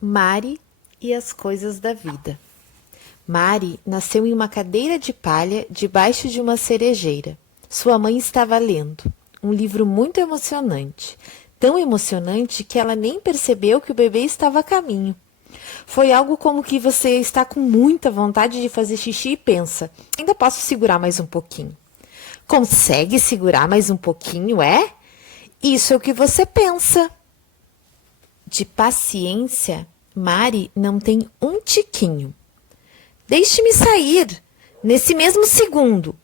Mari e as coisas da vida. Mari nasceu em uma cadeira de palha debaixo de uma cerejeira. Sua mãe estava lendo um livro muito emocionante, tão emocionante que ela nem percebeu que o bebê estava a caminho. Foi algo como que você está com muita vontade de fazer xixi e pensa: ainda posso segurar mais um pouquinho. Consegue segurar mais um pouquinho, é? Isso é o que você pensa. De paciência, Mari não tem um tiquinho. Deixe-me sair, nesse mesmo segundo.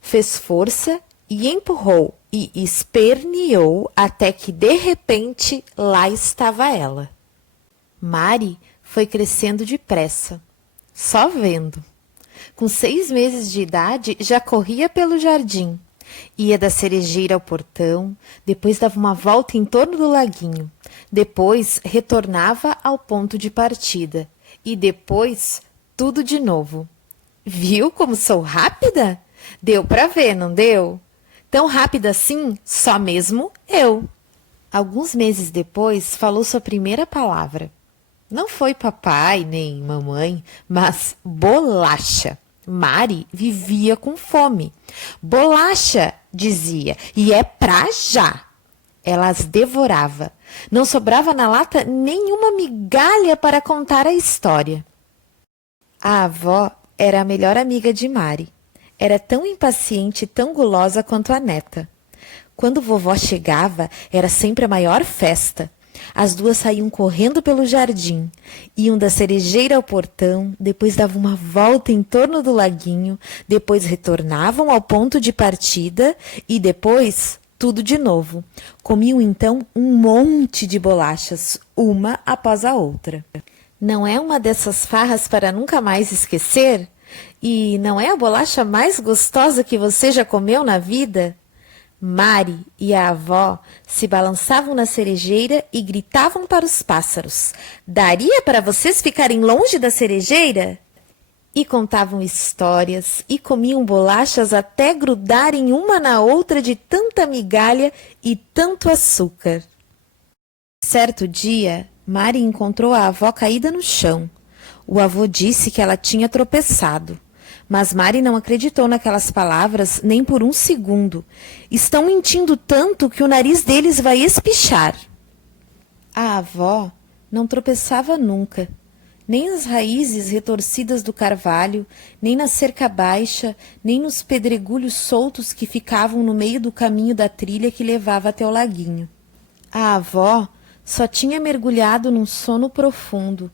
Fez força e empurrou e esperneou até que, de repente, lá estava ela. Mari foi crescendo depressa, só vendo. Com 6 meses de idade, já corria pelo jardim. Ia da cerejeira ao portão, depois dava uma volta em torno do laguinho. Depois retornava ao ponto de partida. E depois tudo de novo. Viu como sou rápida? Deu para ver, não deu? Tão rápida assim, só mesmo eu. Alguns meses depois, falou sua primeira palavra. Não foi papai nem mamãe, mas bolacha. Mari vivia com fome. Bolacha, dizia, e é pra já. Ela as devorava. Não sobrava na lata nenhuma migalha para contar a história. A avó era a melhor amiga de Mari. Era tão impaciente e tão gulosa quanto a neta. Quando vovó chegava, era sempre a maior festa. As duas saíam correndo pelo jardim, iam da cerejeira ao portão, depois davam uma volta em torno do laguinho, depois retornavam ao ponto de partida e depois tudo de novo. Comiam então um monte de bolachas, uma após a outra. Não é uma dessas farras para nunca mais esquecer? E não é a bolacha mais gostosa que você já comeu na vida? Mari e a avó se balançavam na cerejeira e gritavam para os pássaros: daria para vocês ficarem longe da cerejeira? E contavam histórias e comiam bolachas até grudarem uma na outra de tanta migalha e tanto açúcar. Certo dia, Mari encontrou a avó caída no chão. O avô disse que ela tinha tropeçado. Mas Mari não acreditou naquelas palavras nem por um segundo. Estão mentindo tanto que o nariz deles vai espichar. A avó não tropeçava nunca, nem nas raízes retorcidas do carvalho, nem na cerca baixa, nem nos pedregulhos soltos que ficavam no meio do caminho da trilha que levava até o laguinho. A avó só tinha mergulhado num sono profundo,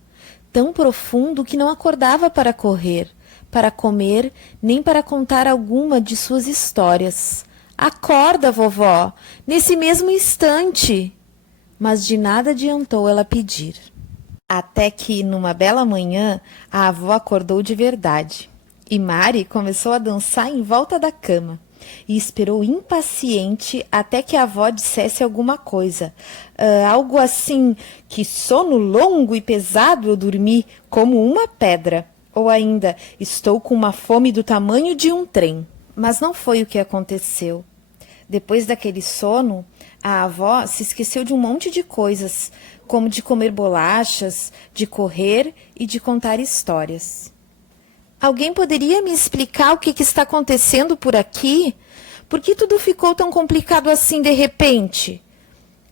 tão profundo que não acordava para correr, para comer, nem para contar alguma de suas histórias. Acorda, vovó, nesse mesmo instante! Mas de nada adiantou ela pedir. Até que, numa bela manhã, a avó acordou de verdade. E Mari começou a dançar em volta da cama. E esperou impaciente até que a avó dissesse alguma coisa. Algo assim, que sono longo e pesado eu dormi como uma pedra. Ou ainda, estou com uma fome do tamanho de um trem. Mas não foi o que aconteceu. Depois daquele sono, a avó se esqueceu de um monte de coisas, como de comer bolachas, de correr e de contar histórias. Alguém poderia me explicar o que está acontecendo por aqui? Por que tudo ficou tão complicado assim de repente?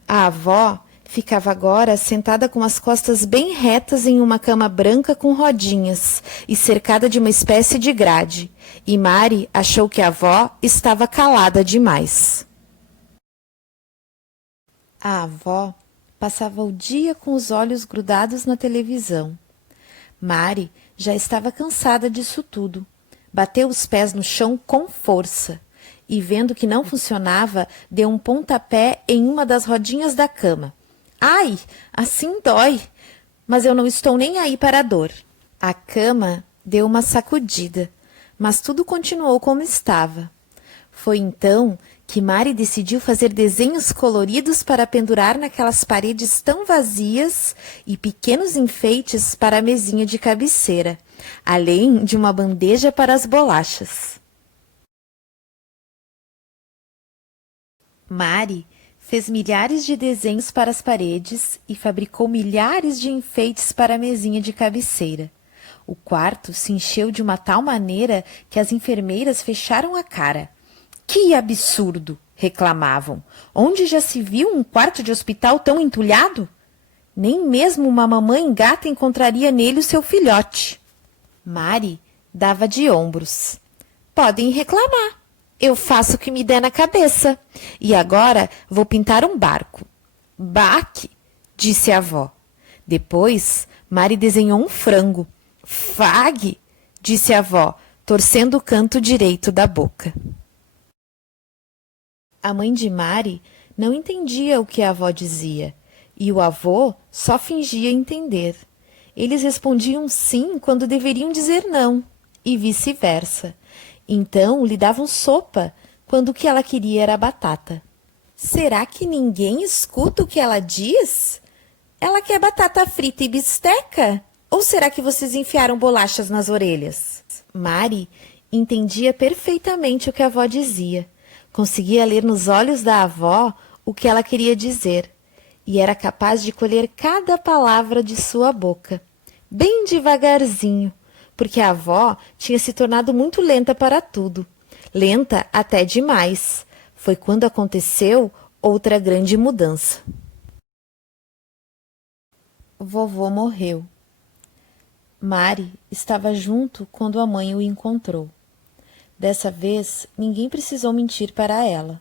A avó ficava agora sentada com as costas bem retas em uma cama branca com rodinhas e cercada de uma espécie de grade. E Mari achou que a avó estava calada demais. A avó passava o dia com os olhos grudados na televisão. Mari já estava cansada disso tudo. Bateu os pés no chão com força e, vendo que não funcionava, deu um pontapé em uma das rodinhas da cama. Ai, assim dói, mas eu não estou nem aí para a dor. A cama deu uma sacudida, mas tudo continuou como estava. Foi então que Mari decidiu fazer desenhos coloridos para pendurar naquelas paredes tão vazias e pequenos enfeites para a mesinha de cabeceira, além de uma bandeja para as bolachas. Mari fez milhares de desenhos para as paredes e fabricou milhares de enfeites para a mesinha de cabeceira. O quarto se encheu de uma tal maneira que as enfermeiras fecharam a cara. Que absurdo! Reclamavam. Onde já se viu um quarto de hospital tão entulhado? Nem mesmo uma mamãe gata encontraria nele o seu filhote. Mari dava de ombros. Podem reclamar. Eu faço o que me der na cabeça. E agora vou pintar um barco. Baque, disse a avó. Depois, Mari desenhou um frango. Fague, disse a avó, torcendo o canto direito da boca. A mãe de Mari não entendia o que a avó dizia, e o avô só fingia entender. Eles respondiam sim quando deveriam dizer não, e vice-versa. Então lhe davam sopa quando o que ela queria era batata. Será que ninguém escuta o que ela diz? Ela quer batata frita e bisteca? Ou será que vocês enfiaram bolachas nas orelhas? Mari entendia perfeitamente o que a avó dizia. Conseguia ler nos olhos da avó o que ela queria dizer. E era capaz de colher cada palavra de sua boca, bem devagarzinho, porque a avó tinha se tornado muito lenta para tudo. Lenta até demais. Foi quando aconteceu outra grande mudança. Vovô morreu. Mari estava junto quando a mãe o encontrou. Dessa vez, ninguém precisou mentir para ela.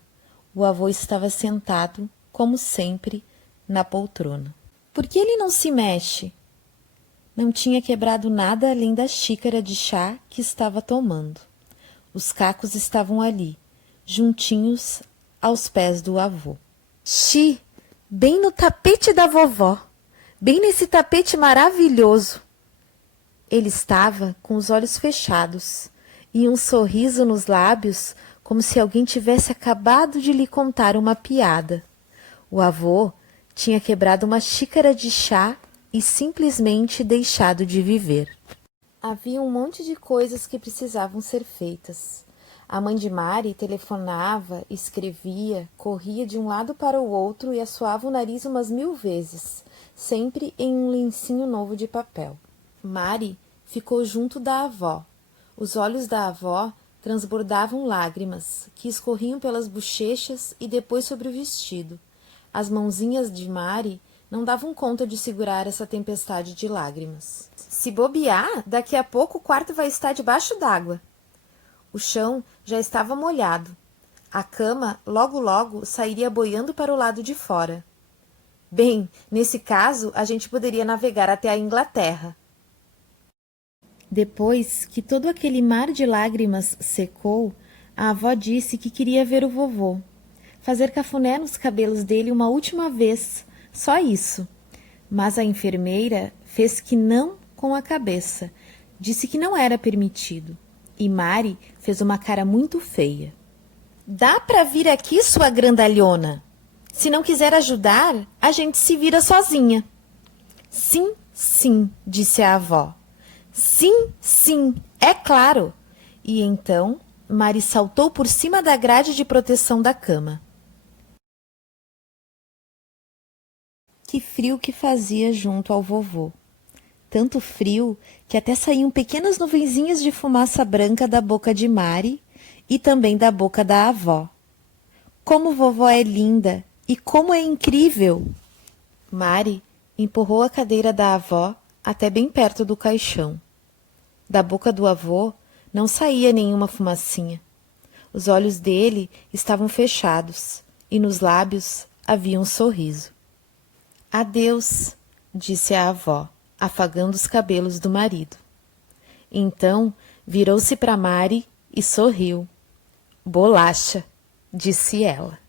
O avô estava sentado, como sempre, na poltrona. Por que ele não se mexe? Não tinha quebrado nada além da xícara de chá que estava tomando. Os cacos estavam ali, juntinhos aos pés do avô. Xi, bem no tapete da vovó, bem nesse tapete maravilhoso. Ele estava com os olhos fechados e um sorriso nos lábios, como se alguém tivesse acabado de lhe contar uma piada. O avô tinha quebrado uma xícara de chá e simplesmente deixado de viver. Havia um monte de coisas que precisavam ser feitas. A mãe de Mari telefonava, escrevia, corria de um lado para o outro e assoava o nariz umas 1000 vezes, sempre em um lencinho novo de papel. Mari ficou junto da avó. Os olhos da avó transbordavam lágrimas, que escorriam pelas bochechas e depois sobre o vestido. As mãozinhas de Mari não davam conta de segurar essa tempestade de lágrimas. Se bobear, daqui a pouco o quarto vai estar debaixo d'água. O chão já estava molhado. A cama, logo sairia boiando para o lado de fora. Bem, nesse caso, a gente poderia navegar até a Inglaterra. Depois que todo aquele mar de lágrimas secou, a avó disse que queria ver o vovô. Fazer cafuné nos cabelos dele uma última vez, só isso. Mas a enfermeira fez que não com a cabeça, disse que não era permitido. E Mari fez uma cara muito feia. Dá para vir aqui, sua grandalhona? Se não quiser ajudar, a gente se vira sozinha. Sim, sim, disse a avó. Sim, sim, é claro. E então Mari saltou por cima da grade de proteção da cama. Que frio que fazia junto ao vovô. Tanto frio que até saíam pequenas nuvenzinhas de fumaça branca da boca de Mari e também da boca da avó. Como vovó é linda e como é incrível! Mari empurrou a cadeira da avó até bem perto do caixão. Da boca do avô não saía nenhuma fumacinha. Os olhos dele estavam fechados e nos lábios havia um sorriso. Adeus, disse a avó, afagando os cabelos do marido. Então virou-se para Mari e sorriu. Bolacha, disse ela.